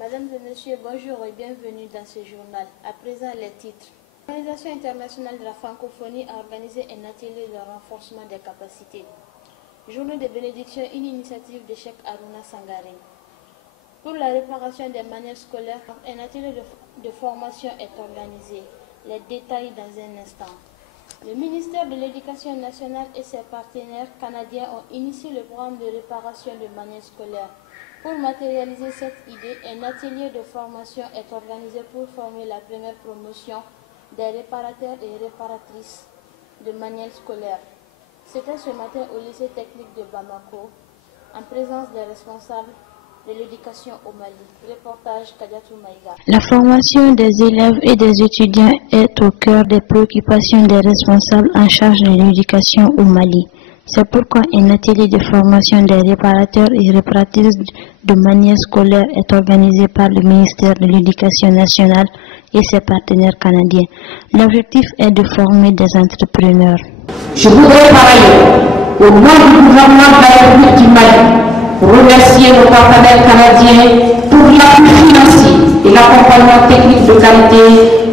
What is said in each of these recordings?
Mesdames et messieurs, bonjour et bienvenue dans ce journal. À présent, les titres. L'Organisation internationale de la francophonie a organisé un atelier de renforcement des capacités. Journée de bénédiction, une initiative de Cheikh Harouna Sangaré. Pour la réparation des manuels scolaires, un atelier de formation est organisé. Les détails dans un instant. Le ministère de l'Éducation nationale et ses partenaires canadiens ont initié le programme de réparation de manuels scolaires. Pour matérialiser cette idée, un atelier de formation est organisé pour former la première promotion des réparateurs et réparatrices de manuels scolaires. C'était ce matin au lycée technique de Bamako, en présence des responsables de l'éducation au Mali. Reportage Kadiatou Maïga. La formation des élèves et des étudiants est au cœur des préoccupations des responsables en charge de l'éducation au Mali. C'est pourquoi un atelier de formation des réparateurs et réparatrices de manuels scolaires est organisé par le ministère de l'Éducation nationale et ses partenaires canadiens. L'objectif est de former des entrepreneurs. Je voudrais par ailleurs, au nom du gouvernement de la République du Mali, remercier nos partenaires canadiens pour l'appui financier et l'accompagnement technique de qualité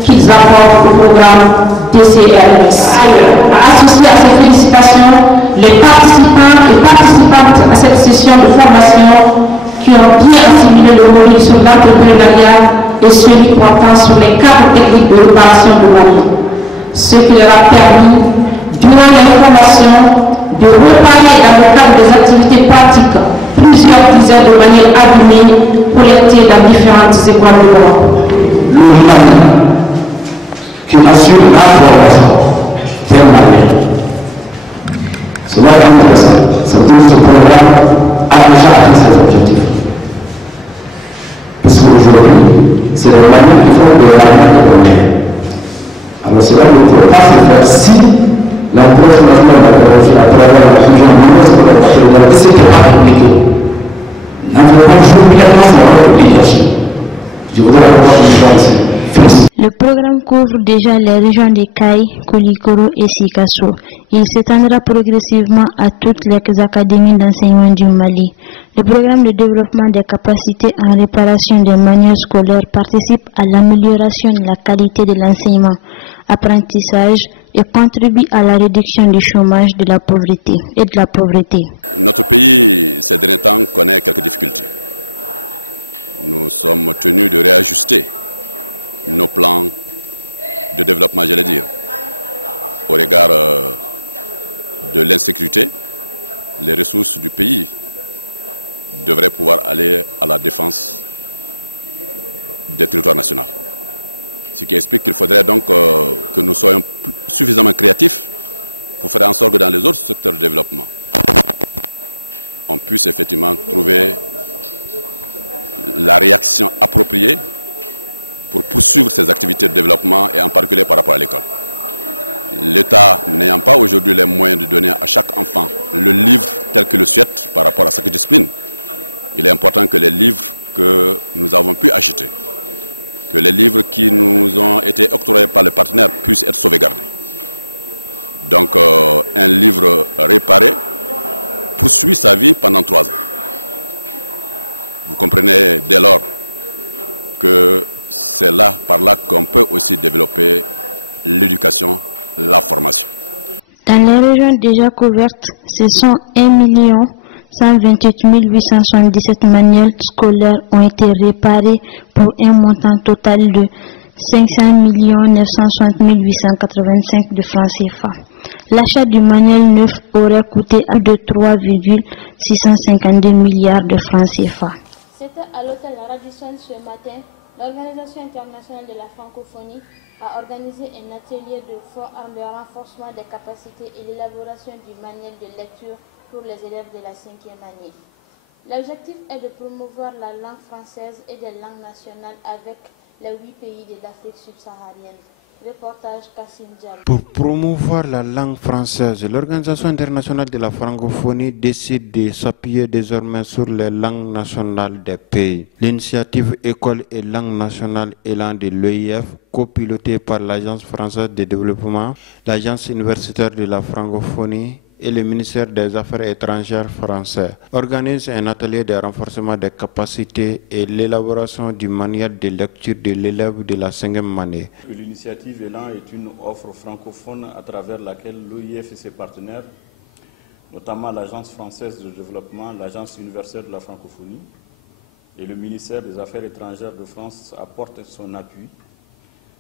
qu'ils apportent au programme DCRS. Associé à ces félicitations, les participants et participantes à cette session de formation qui ont bien assimilé le module sur l'entrepreneuriat et celui portant sur les cadres techniques de réparation de Mali, ce qui leur a permis, durant les formations, de réparer dans le cadre des activités pratiques plusieurs dizaines de manuels abîmés collectés dans différentes écoles de l'Europe. Le Mali, qui assure la formation des Maliens. Cela est intéressant. C'est que ce programme a déjà atteint ses objectifs. Parce qu'aujourd'hui, c'est les Maliens qui font de l'argent de première. Alors cela ne peut pas se faire si l'approche nationale à travers la fusion de ce n'était pas appliqué. N'avons pas joué pleinement son rôle de leadership. Je voudrais avoir une chance. Le programme couvre déjà les régions de Kaï, Koulikoro et Sikasso. Il s'étendra progressivement à toutes les académies d'enseignement du Mali. Le programme de développement des capacités en réparation des manuels scolaires participe à l'amélioration de la qualité de l'enseignement, apprentissage et contribue à la réduction du chômage et de la pauvreté. Dans les régions déjà couvertes, ce sont 1 128 877 manuels scolaires ont été réparés pour un montant total de 500 960 885 de francs CFA. L'achat du manuel neuf aurait coûté à de 3,652 milliards de francs CFA. C'était à l'hôtel Radisson ce matin. L'Organisation internationale de la francophonie a organisé un atelier de renforcement des capacités et l'élaboration du manuel de lecture pour les élèves de la 5e année. L'objectif est de promouvoir la langue française et des langues nationales avec les 8 pays de l'Afrique subsaharienne. Reportage Kassim Diallo. Pour promouvoir la langue française, l'Organisation internationale de la francophonie décide de s'appuyer désormais sur les langues nationales des pays. L'initiative École et langue nationale élan de l'EIF, copilotée par l'Agence française de développement, l'Agence universitaire de la francophonie et le ministère des Affaires étrangères français organisent un atelier de renforcement des capacités et l'élaboration du manuel de lecture de l'élève de la 5e année. L'initiative Élan est une offre francophone à travers laquelle l'OIF et ses partenaires, notamment l'Agence française de développement, l'Agence universelle de la francophonie et le ministère des Affaires étrangères de France apportent son appui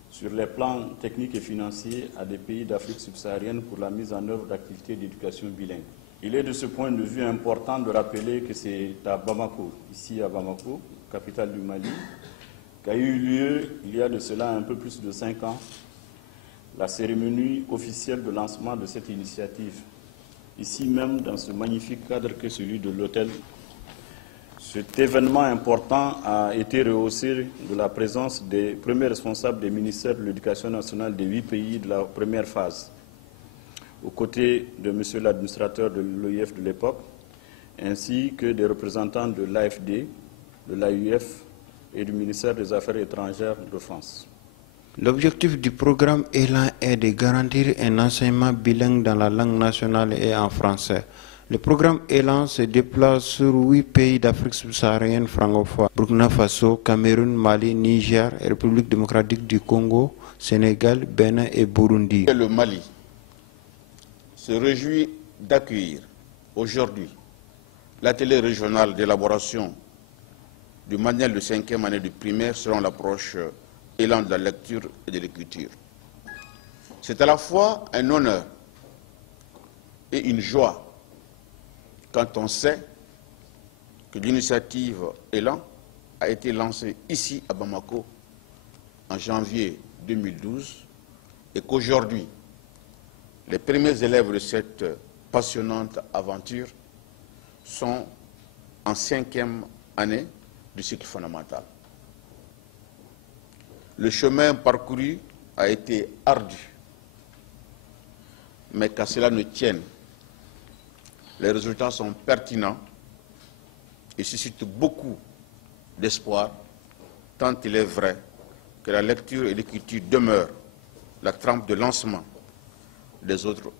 sur les plans techniques et financiers à des pays d'Afrique subsaharienne pour la mise en œuvre d'activités d'éducation bilingue. Il est de ce point de vue important de rappeler que c'est à Bamako, ici à Bamako, capitale du Mali, qu'a eu lieu, il y a de cela un peu plus de 5 ans, la cérémonie officielle de lancement de cette initiative, ici même dans ce magnifique cadre que celui de l'hôtel. Cet événement important a été rehaussé de la présence des premiers responsables des ministères de l'Éducation nationale des 8 pays de la première phase, aux côtés de M. l'administrateur de l'OIF de l'époque, ainsi que des représentants de l'AFD, de l'AUF et du ministère des Affaires étrangères de France. L'objectif du programme Élan est de garantir un enseignement bilingue dans la langue nationale et en français. Le programme Élan se déplace sur 8 pays d'Afrique subsaharienne francophone: Burkina Faso, Cameroun, Mali, Niger, République démocratique du Congo, Sénégal, Bénin et Burundi. Le Mali se réjouit d'accueillir aujourd'hui l'atelier régional d'élaboration du manuel de 5e année du primaire selon l'approche Élan de la lecture et de l'écriture. C'est à la fois un honneur et une joie quand on sait que l'initiative Élan a été lancée ici à Bamako en janvier 2012 et qu'aujourd'hui, les premiers élèves de cette passionnante aventure sont en 5e année du cycle fondamental. Le chemin parcouru a été ardu, mais qu'à cela ne tienne, les résultats sont pertinents et suscitent beaucoup d'espoir, tant il est vrai que la lecture et l'écriture demeurent la trempe de lancement des autres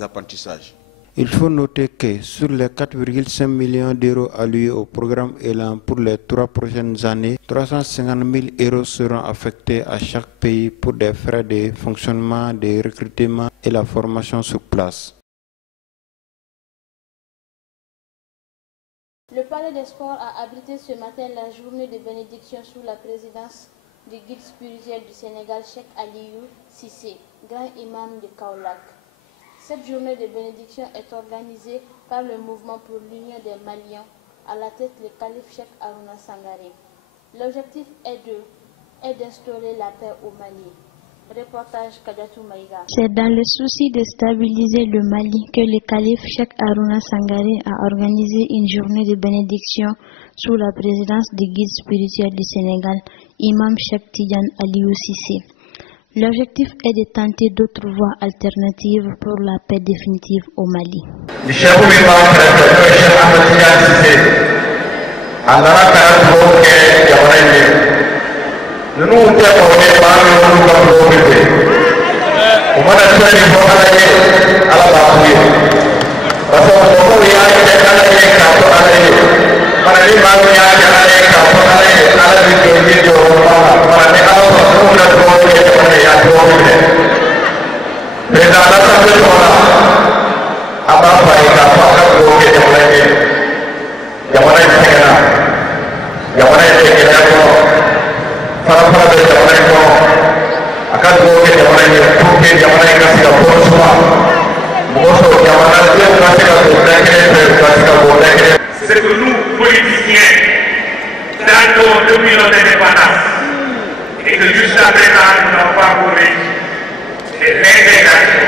apprentissages. Il faut noter que sur les 4,5 millions d'euros alloués au programme Élan pour les 3 prochaines années, 350 000 euros seront affectés à chaque pays pour des frais de fonctionnement, de recrutement et la formation sur place. Le Palais des Sports a abrité ce matin la journée de bénédiction sous la présidence du guide spirituel du Sénégal, Cheikh Aliou Cissé, grand imam de Kaolack. Cette journée de bénédiction est organisée par le mouvement pour l'union des Maliens, à la tête le calife Cheikh Harouna Sangaré. L'objectif est d'instaurer la paix au Mali. Reportage Kadiatou Maïga. C'est dans le souci de stabiliser le Mali que le calife Cheikh Harouna Sangaré a organisé une journée de bénédiction sous la présidence du guide spirituel du Sénégal, Imam Cheikh Tidiane Aliou Cissé. L'objectif est de tenter d'autres voies alternatives pour la paix définitive au Mali. C'est que nous, politiciens, tentons depuis notre indépendance et que jusqu'à présent nous n'avons pas encore réussi. C'est l'intégration.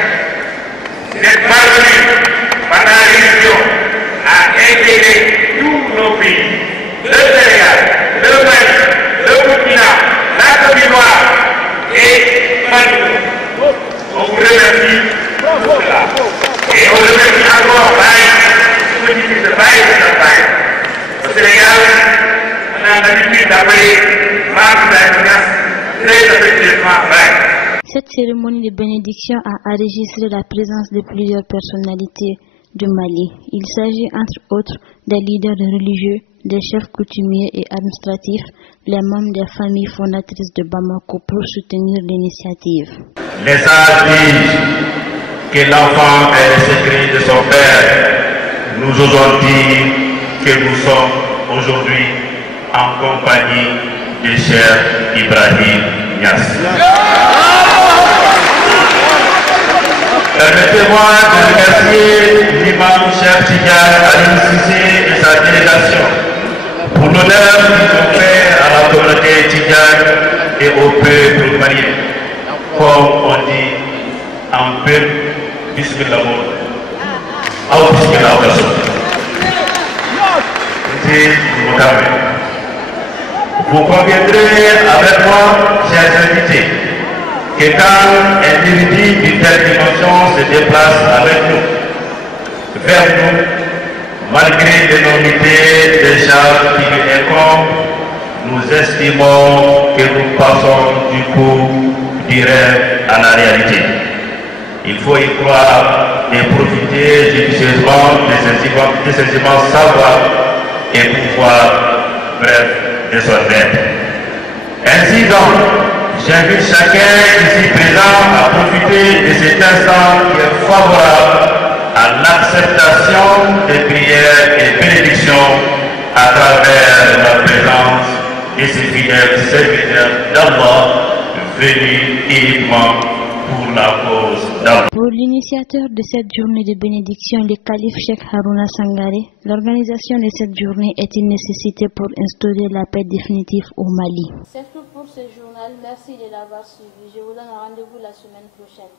Cette parvenue pendant la révision à intégrer tous nos pays, le Sénégal, le Mali, le Burkina, la Côte d'Ivoire et Mali. On vous remercie pour cela. Et on remercie encore au Sénégal, on a l'habitude d'appeler très affectueusement. Cette cérémonie de bénédiction a enregistré la présence de plusieurs personnalités. du Mali. Il s'agit entre autres des leaders religieux, des chefs coutumiers et administratifs, les membres des familles fondatrices de Bamako pour soutenir l'initiative. Les sages disent que l'enfant est le secret de son père. Nous osons dire que nous sommes aujourd'hui en compagnie de Cheikh Ibrahim Niass. Permettez-moi de remercier l'imam Cheikh Tidiane Ali Cissé et sa délégation pour l'honneur qu'ils ont fait à la communauté Tidiane et au peuple malien. Comme on dit en peuple, Bismillah. Bismillah. Vous conviendrez avec moi, chers invités, que quand un individu d'une telle dimension se déplace avec nous, vers nous, malgré l'énormité des charges qui lui incombent, nous estimons que nous passons du coup du rêve à la réalité. Il faut y croire et profiter judicieusement de ces immenses savoirs et pouvoir, bref, de son être. Ainsi donc, j'invite chacun ici présent à profiter de cet instant qui est favorable à l'acceptation des prières et bénédictions à travers la présence de ces fidèles serviteurs d'Allah venus uniquement pour la cause d'Allah. Pour l'initiateur de cette journée de bénédiction, le calife Cheikh Harouna Sangaré, l'organisation de cette journée est une nécessité pour instaurer la paix définitive au Mali. C'est tout pour ce journal. Merci de l'avoir suivi. Je vous donne rendez-vous la semaine prochaine.